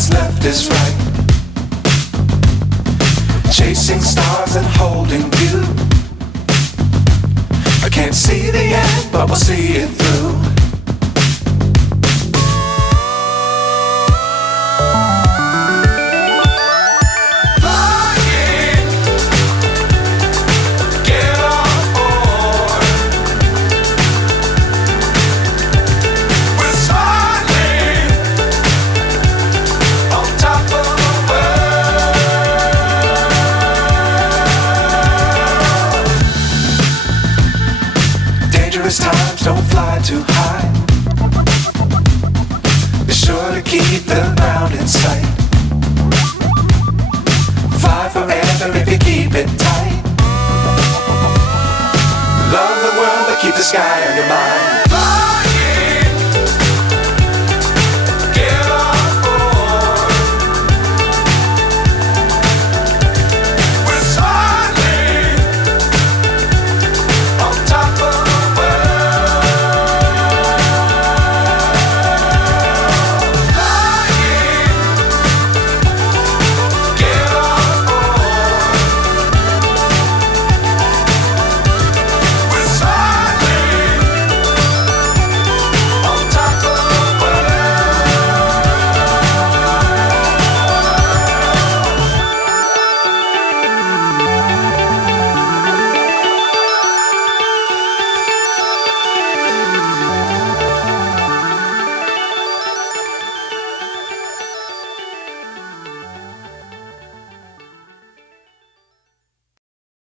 what's left is right. Chasing stars and holding you. I can't see the end, but we'll see it through. Times don't fly too high. Be sure to keep the ground in sight. Fly forever if you keep it tight. Love the world but keep the sky on your mind.